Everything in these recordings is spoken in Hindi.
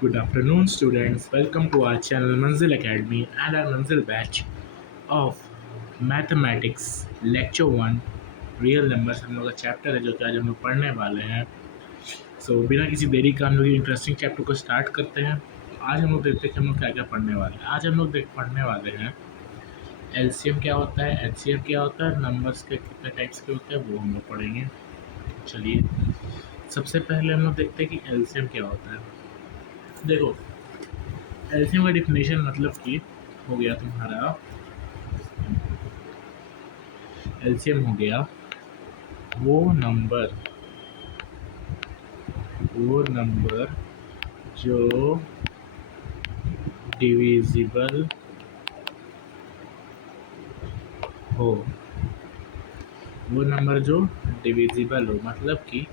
Good afternoon, students. Welcome to our channel Manzil Academy and our Manzil batch of Mathematics Lecture 1 Real Numbers हम लोग का चैप्टर है जो कि आज हम लोग पढ़ने वाले हैं। बिना किसी देरी का हम लोग इंटरेस्टिंग चैप्टर को स्टार्ट करते हैं। आज हम लोग देखते हैं कि हम लोग क्या क्या पढ़ने वाले हैं। आज हम लोग पढ़ने वाले हैं एलसीएम क्या होता है, एचसीएफ क्या होता है, नंबर्स के कितने टाइप्स के होते हैं वो हम लोग पढ़ेंगे। चलिए सबसे पहले हम लोग देखते हैं कि एलसीएम क्या होता है। देखो एलसीएम का डिफिनेशन मतलब कि हो गया तुम्हारा एलसीएम हो गया वो नंबर जो डिविजिबल हो, वो नंबर जो डिविजिबल हो मतलब कि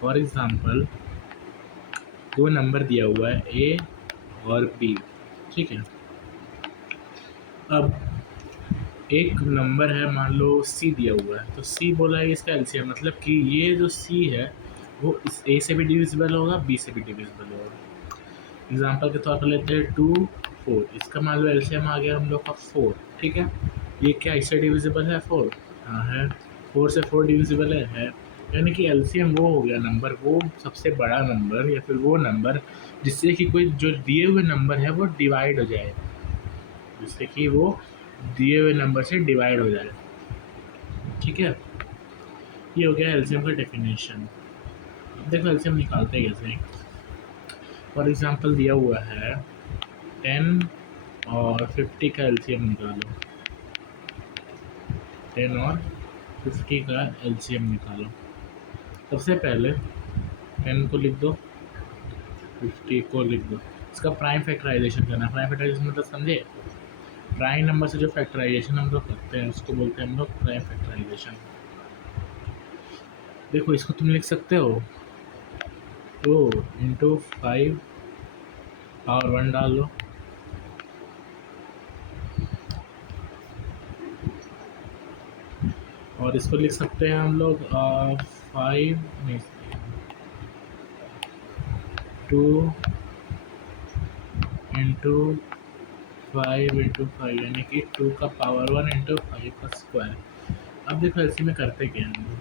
फॉर एग्जांपल दो नंबर दिया हुआ है ए और बी, ठीक है। अब एक नंबर है मान लो सी दिया हुआ है, तो सी बोला है इसका एलसीएम मतलब कि ये जो सी है वो इस ए से भी डिविजिबल होगा, बी से भी डिविजिबल होगा। एग्जाम्पल के तौर पर लेते हैं 2 4, इसका मान लो एलसीएम आ गया हम लोग का 4, ठीक है। ये क्या इससे डिविजिबल है 4? हाँ है। 4 से 4 डिविजिबल है। यानी कि एलसीएम वो हो गया नंबर, वो सबसे बड़ा नंबर या फिर वो नंबर जिससे कि कोई जो दिए हुए नंबर है वो डिवाइड हो जाए, जिससे कि वो दिए हुए नंबर से डिवाइड हो जाए, ठीक है। ये हो गया एलसीएम का डेफिनेशन। देखो एलसीएम निकालते हैं कैसे। फॉर एग्जांपल दिया हुआ है 10 और 50 का एलसीएम निकालो। 10 और 50 का एलसीएम निकालो। सबसे पहले 10 को लिख दो, 50 को लिख दो। इसका प्राइम फैक्टराइजेशन करना। प्राइम फैक्टराइजेशन मतलब समझे, प्राइम नंबर से जो फैक्टराइजेशन हम लोग करते हैं उसको बोलते हैं हम लोग प्राइम फैक्टराइजेशन। देखो इसको तुम लिख सकते हो 2 इंटू 5 पावर 1 डाल लो, और इसको लिख सकते हैं हम लोग 5 नहीं 2 इंटू 5 यानी कि 2 का पावर 1 इंटू 5 का स्क्वायर। अब देखो ऐसे में करते क्या हैं,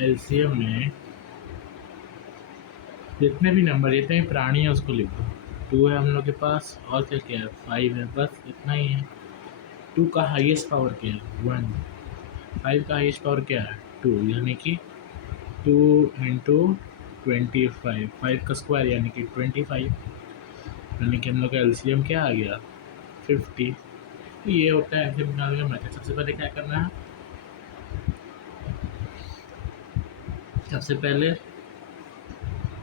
एलसीएम में जितने भी नंबर जितने भी प्राणी है उसको लिख दो। 2 है हम लोग के पास और क्या क्या है 5 है, बस इतना ही है। 2 का हाईएस्ट पावर क्या है 1, 5 का हाईएस्ट पावर क्या है 2, यानी कि 2 इंटू 25, 5 का स्क्वायर यानी कि 25, यानी कि हम लोग का एलसीएम क्या आ गया 50। तो ये होता है एलसीएम निकालने का मेथड। सबसे पहले क्या करना है, सबसे पहले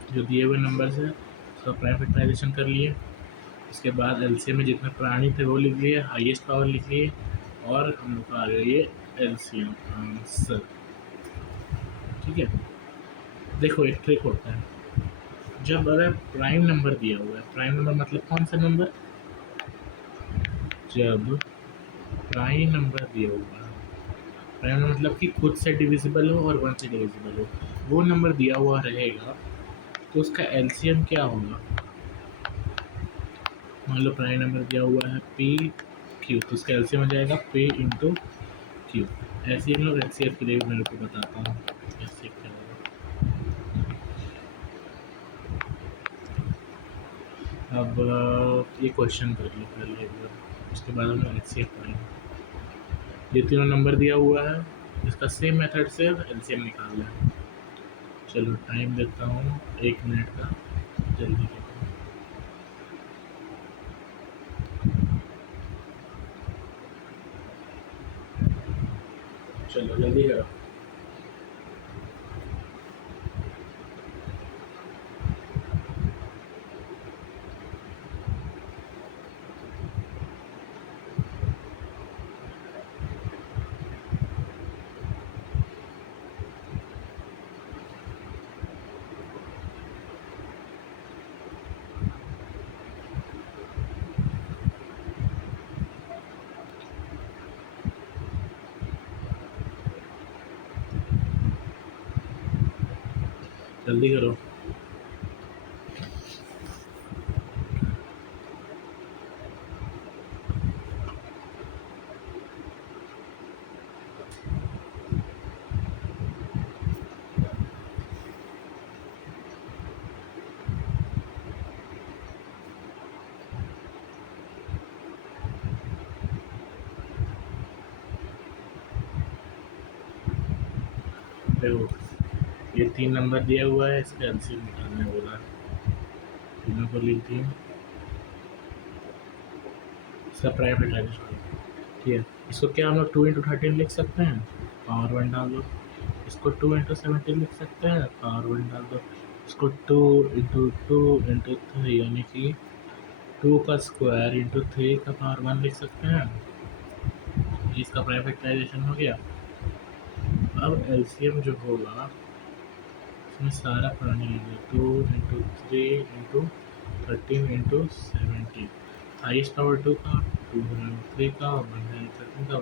जो दिए हुए नंबर्स है उसका प्राइम फैक्टराइजेशन कर लिए। उसके बाद एलसीएम में जितने प्राणी थे वो लिख लिए, हाईएस्ट पावर लिख लिए, और हम लोग का आ गया ये एलसीएम आंसर, ठीक है। देखो एक ट्रिक होता है, जब अगर प्राइम नंबर दिया हुआ है, प्राइम नंबर मतलब कौन सा नंबर, जब प्राइम नंबर दिया हुआ है, प्राइम नंबर मतलब कि खुद से डिविजिबल हो और 1 से डिविजिबल हो, वो नंबर दिया हुआ रहेगा तो उसका एलसीएम क्या होगा। मान लो प्राइम नंबर दिया हुआ है पी क्यू, तो उसका एलसीएम हो जाएगा पी इंटू क्यू। ऐसे ही हम लोग एचसीएफ के लिए मेरे को बताता हूँ एचसीएफ क्या होगा। अब ये क्वेश्चन कर लो पहले एक बार, उसके बाद हम लोग एचसीएफ पढ़ेंगे। ये तीनों नंबर दिया हुआ है, इसका सेम मेथड से एलसीएम निकालना है। चलो टाइम देता हूँ 1 मिनट का, जल्दी करो। चलो जल्दी करो। जल्दी करो। देखो ये 3 नंबर दिया हुआ है, इसका एलसीएम निकालने बोला है। तीनों को लिख दिए, इसका प्राइम फैक्टराइजेशन। ठीक है, इसको क्या हम लोग 2 × 13 लिख सकते हैं, पावर 1 डाल दो। इसको 2 × 17 लिख सकते हैं, पावर 1 डाल दो। इसको 2 × 2 × 3 यानी कि 2 का स्क्वायर इंटू 3 का पावर 1 लिख सकते हैं। इसका प्राइम फैक्टराइजेशन हो गया। अब एलसीएम जो होगा इसमें सारा पुरानी है, 2 × 3 × 13 × 17। पावर 2 का 2 का 1 का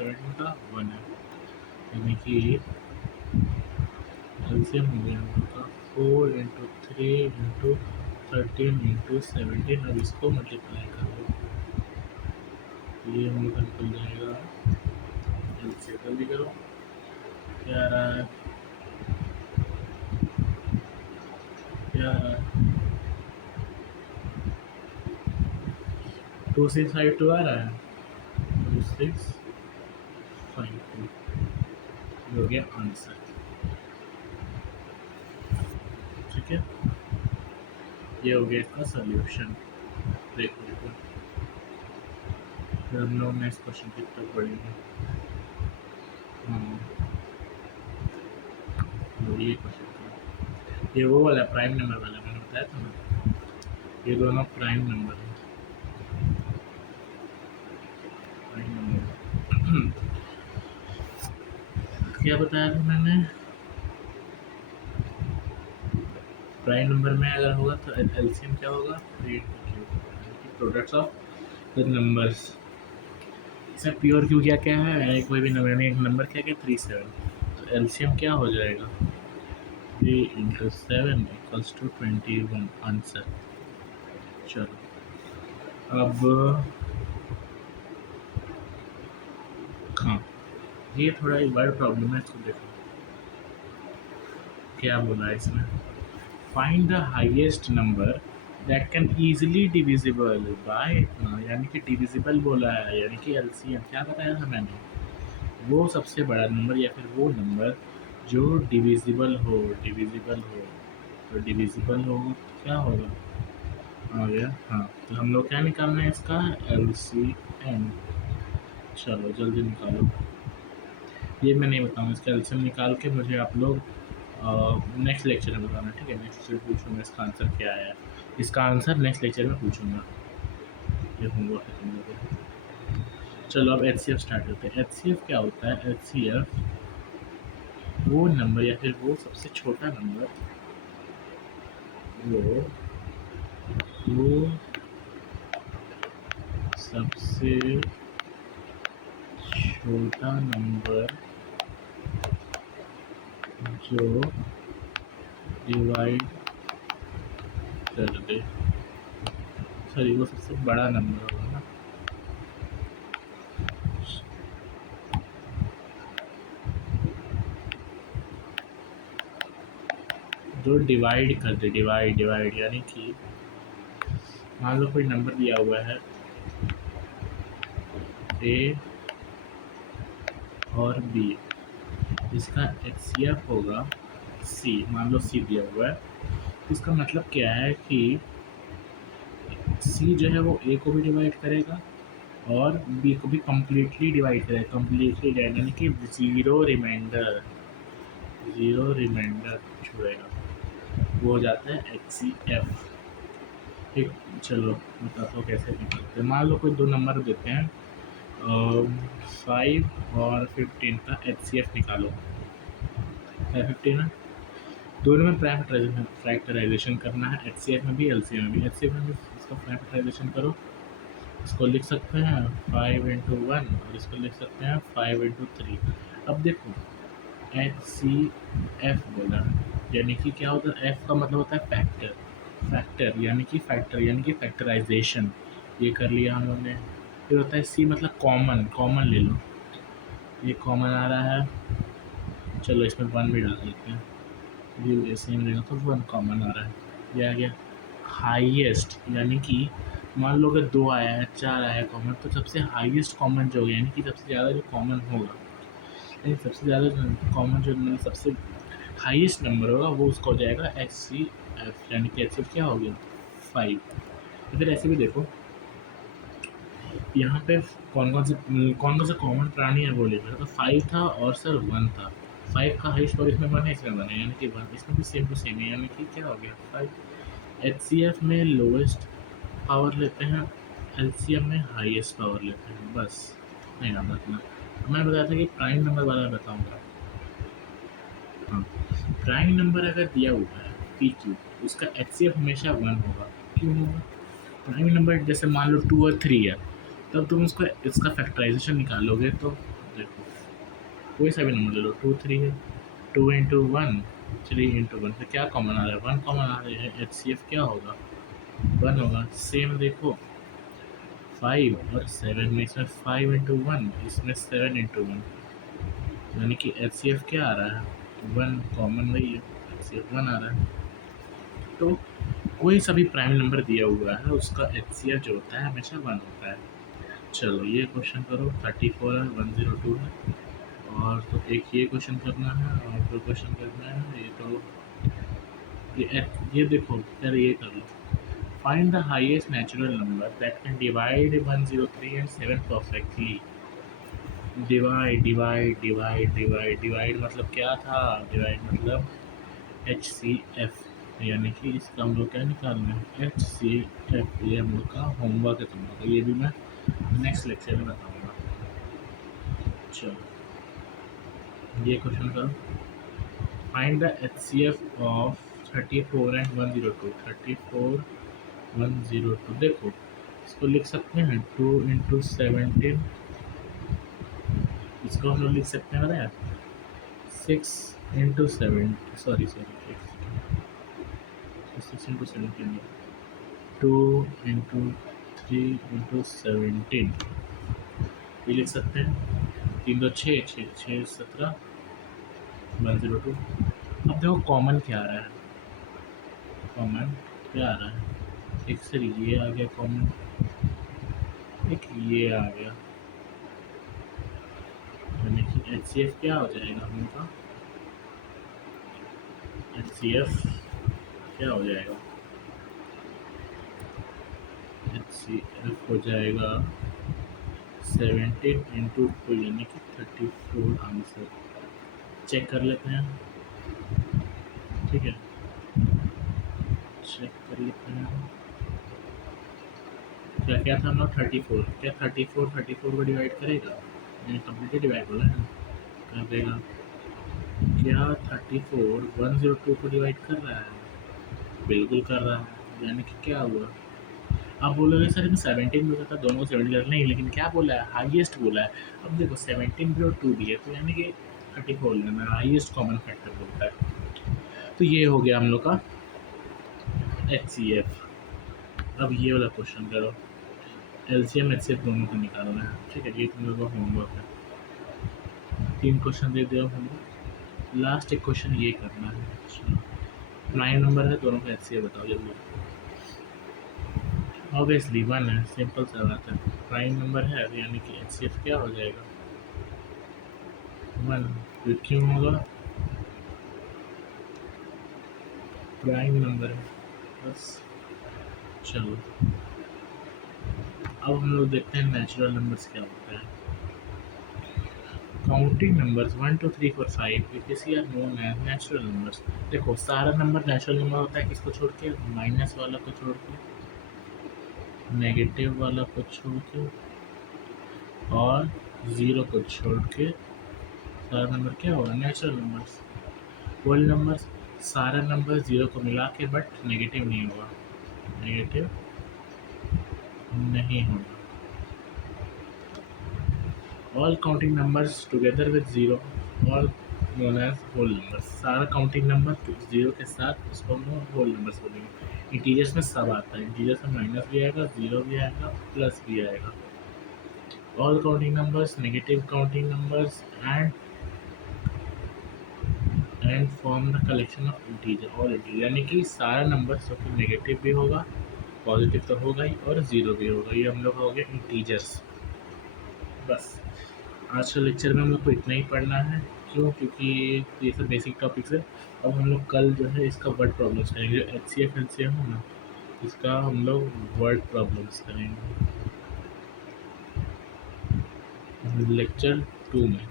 1 का 1 है, यानी कि एलसीएम हो गया आपका 4 × 3 × 13 × 17। अब इसको मल्टीप्लाई कर दो, ये हम लोग निकल जाएगा। एलसीएम जल्दी करो, क्या आ रहा है, क्या आ रहा है? 2652 आ रहा है, 2652 हो गया आंसर। ठीक है, ये हो गया इसका सोल्यूशन। देखो देखो, फिर हम लोग नेक्स्ट क्वेश्चन की तरफ बढ़ेंगे। ये क्वेश्चन ये वो वाला प्राइम नंबर वाला मैंने बताया था ना, ये दोनों प्राइम नंबर है। प्राइम नंबर क्या बताया था मैंने, प्राइम नंबर में अगर होगा तो एलसीएम क्या होगा, प्रोडक्ट्स ऑफ द नंबर्स। इसमें प्योर क्यू क्या क्या है, कोई भी नंबर, यानी एक नंबर क्या क्या 37, तो एलसीएम क्या हो जाएगा 3 × 7 = 21 आंसर। चलो अब हाँ, ये थोड़ा एक वर्ड प्रॉब्लम है, इसको देखो क्या बोला है इसमें। Find the highest number that can easily divisible by इतना, यानी कि डिविजिबल बोला है, यानी कि एलसीएम क्या बताया था मैंने, वो सबसे बड़ा नंबर या फिर वो नंबर जो डिविजिबल हो। तो डिविजिबल हो क्या होगा, आ गया। हाँ, तो हम लोग क्या निकालना है इसका एलसीएम। चलो जल्दी निकालो, ये मैं नहीं बताऊँगा, इसका एलसीएम निकाल के मुझे आप लोग नेक्स्ट लेक्चर में बताना। ठीक है, नेक्स्ट लेक्चर पूछूँगा इसका आंसर क्या आया, इसका आंसर नेक्स्ट लेक्चर में पूछूँगा। ये होमवर्क है तुम लोगों को। चलो अब एचसीएफ स्टार्ट करते हैं। एचसीएफ क्या होता है, एचसीएफ वो नंबर या फिर वो सबसे छोटा नंबर, वो सबसे छोटा नंबर जो डिवाइड कर दे, सॉरी वो सबसे बड़ा नंबर होगा ना, जो डिवाइड कर दे। डिवाइड यानी कि मान लो कोई नंबर दिया हुआ है ए और बी, इसका एचसीएफ होगा सी। मान लो सी दिया हुआ है, इसका मतलब क्या है कि सी जो है वो ए को भी डिवाइड करेगा और बी को भी कम्प्लीटली डिवाइड करेगा। कम्प्लीटली यानी कि ज़ीरो रिमाइंडर छोड़ेगा, वो हो जाता है एचसीएफ। ठीक, चलो बताता हूँ कैसे निकालते हैं। मान लो कोई दो नंबर देते हैं 5 और 15 का एचसीएफ निकालो। 15 है, दोनों में प्राइम फैक्टराइजेशन करना है, एचसीएफ में भी एलसीएम में भी। एचसीएफ में भी इसका प्राइम फैक्टराइजेशन करो, इसको लिख सकते हैं 5 × 1 और इसको लिख सकते हैं 5 × 3। अब देखो एचसीएफ बोला, यानी कि क्या होता है, एफ का मतलब होता है फैक्टर, फैक्टर यानी कि फैक्टराइजेशन, ये कर लिया हम लोग ने। फिर होता है सी मतलब कॉमन, कॉमन ले लो, ये कॉमन आ रहा है, चलो इसमें वन भी डाल देते हैं, ये सेम रहेगा तो वन कॉमन आ रहा है, ये आ गया। हाईएस्ट यानी कि मान लो अगर दो आया है, चार आया है कॉमन, तो सबसे हाईएस्ट कॉमन जो होगा, यानी कि सबसे ज़्यादा जो कॉमन होगा, यानी सबसे ज़्यादा कॉमन जो मतलब सबसे हाईएस्ट नंबर होगा वो उसका हो जाएगा एच सी एफ, यानी कि एच सी एफ क्या हो गया 5। फिर ऐसे भी देखो यहाँ पे कौन कौन से कॉमन प्राणी है बोले तो 5 था और सर 1 था। 5 का हाईएस्ट और इसमें 1 है, इसमें 1 है, यानी कि 1 इसमें भी सेम टू सेम है, यानी कि क्या हो गया 5। एच सी एफ में लोएस्ट पावर लेते हैं, एल सी एम में हाईएस्ट पावर लेते हैं, बस नहीं याद रखना। मैं बताया था कि प्राइम नंबर वाला बताऊँगा। हाँ, प्राइम नंबर अगर दिया हुआ है पी क्यू, उसका एच सी एफ हमेशा 1 होगा। क्यों होगा? प्राइम नंबर जैसे मान लो 2 और 3 है, तब तुम उसको इसका फैक्टराइजेशन निकालोगे तो देखो कोई सा भी नंबर ले लो, 2 3 है, 2 इंटू 1 3 इंटू 1 से क्या कॉमन आ रहा है, 1 कॉमन आ रहा है, एच सी एफ क्या होगा 1 होगा। सेम देखो 5 और 7 में, इसमें 5 इंटू 1, इसमें 7 इंटू 1, यानी कि एच सी एफ क्या आ रहा है 1 कॉमन, वही है, एच सी एफ 1 आ रहा है। तो कोई सा भी प्राइम नंबर दिया हुआ है उसका एच सी एफ जो होता है हमेशा 1 होता है। चलो ये क्वेश्चन करो, 34 है, 102 है, और तो एक ये क्वेश्चन करना है और दो क्वेश्चन करना है। ये तो ये देखो यार, ये कर लो, find the highest natural number that can divide 103 and 7 perfectly. Divide divide divide divide divide मतलब क्या था, डिवाइड मतलब एच सी एफ, यानी कि इसका हम लोग क्या निकालना है एच सी एफ, ये हम लोग का होमवर्क है तुम लोग का, ये भी मैं नेक्स्ट लेक्चर में बताऊँगा। चलो ये क्वेश्चन करो, find the H C F of 34 and 102। 34 102 देखो इसको लिख सकते हैं 2 इंटू 17, इसको हम लोग लिख सकते हैं ना 6 into 7, sorry 6 into 17, 2 into 3 into 17, ये लिख सकते हैं, 3 दो 6 6 6 17 102। अब देखो कॉमन क्या आ रहा है, कॉमन क्या आ रहा है, एक सर ये आ गया कॉमन, एक ये आ गया, यानी कि एच सी एफ क्या हो जाएगा हम लोग का, एच सी एफ क्या हो जाएगा, एच सी एफ हो जाएगा 17 इंटू 2 यानी कि 34 आंसर। चेक कर लेते हैं, ठीक है चेक कर लेते हैं, क्या क्या था हम लोग 34, क्या 34 को डिवाइड करेगा, ये कम्प्लीटली डिवाइड हो रहा है, कर देगा। क्या 34 102 को डिवाइड कर रहा है, बिल्कुल कर रहा है, यानी कि क्या हुआ। आप बोलोगे सर इसमें 17 भी होता था, दोनों को 17 कर नहीं, लेकिन क्या बोला है हाईएस्ट बोला है। अब देखो 17 भी और 2 भी है, तो यानी कि 34 लेना, हाईएस्ट कॉमन फैक्टर बोलता है। तो ये हो गया हम लोग का एच सी एफ। अब ये वाला क्वेश्चन करो, L C M H C F दोनों को निकालना है, ठीक है, ये तुम लोग का होमवर्क है। 3 क्वेश्चन दे दिया होमवर्क, लास्ट एक क्वेश्चन ये करना है। 9 नंबर है, दोनों का एच सी एफ बताओ जल्दी। ऑब्वियसली 1 है, सिंपल सा बात है, प्राइम नंबर है यानी कि एच सी एफ क्या हो जाएगा 1। तो क्यों होगा, प्राइम नंबर है बस। चलो अब हम लोग देखते हैं नेचुरल नंबर्स क्या होते हैं। काउंटिंग नंबर्स 1 2 3 4 5 किसी are known as natural numbers. देखो सारा नंबर नेचुरल नंबर होता है, किसको छोड़ के, माइनस वाला को छोड़ के, नेगेटिव वाला को छोड़ के, और ज़ीरो को छोड़ के सारा नंबर क्या होगा नेचुरल नंबर्स। होल नंबर्स सारा नंबर ज़ीरो को मिला के बट नेगेटिव नहीं होगा, नेगेटिव नहीं होगा। All counting numbers together with zero, all known as whole numbers. सारा काउंटिंग नंबर जीरो के साथ उसको हम लोग होल नंबर्स बोलेंगे। इंटीजर्स में सब आता है, इंटीजर्स में माइनस भी आएगा, जीरो भी आएगा, प्लस भी आएगा। All counting numbers, negative counting numbers and form the collection of integer और इंटीजर, यानी कि सारा नंबर जो कि नेगेटिव भी होगा, पॉजिटिव तो होगा ही, और ज़ीरो भी होगा। ये हम लोग हो गए इंटीजर्स। बस आज के लेक्चर में हम लोग को इतना ही पढ़ना है। क्यों? क्योंकि ये सब बेसिक टॉपिक्स है। अब हम लोग कल जो है इसका वर्ड प्रॉब्लम्स करेंगे, जो H C F L C M है ना, इसका हम लोग वर्ड प्रॉब्लम्स करेंगे लेक्चर 2 में।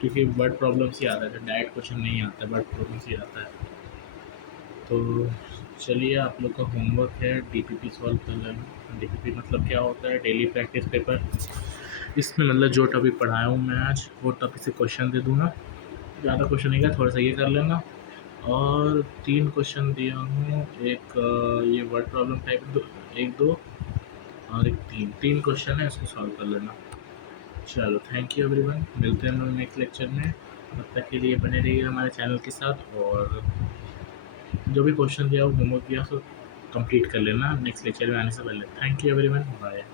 क्योंकि वर्ड प्रॉब्लम्स ही आता है, डायरेक्ट क्वेश्चन नहीं आता है, वर्ड प्रॉब्लम्स ही आता है। तो चलिए, आप लोग का होमवर्क है डीपीपी सॉल्व कर लेना। डीपीपी मतलब क्या होता है? Daily practice paper. इसमें मतलब जो टॉपिक पढ़ाया हूँ मैं आज, वो टॉपिक से क्वेश्चन दे दूँगा। ज़्यादा क्वेश्चन नहीं का, थोड़ा सा ये कर लेना। और 3 क्वेश्चन दिया हूँ, एक ये वर्ड प्रॉब्लम टाइप, दो, एक दो और एक तीन क्वेश्चन है, इसको सॉल्व कर लेना। चलो, थैंक यू एवरीवन, मिलते हैं हम लोग नेक्स्ट लेक्चर में। तब तक के लिए बने रहिए हमारे चैनल के साथ, और जो भी क्वेश्चन दिया हो, होमवर्क दिया, सो कंप्लीट कर लेना नेक्स्ट लेक्चर में आने से पहले। Thank you everyone, bye.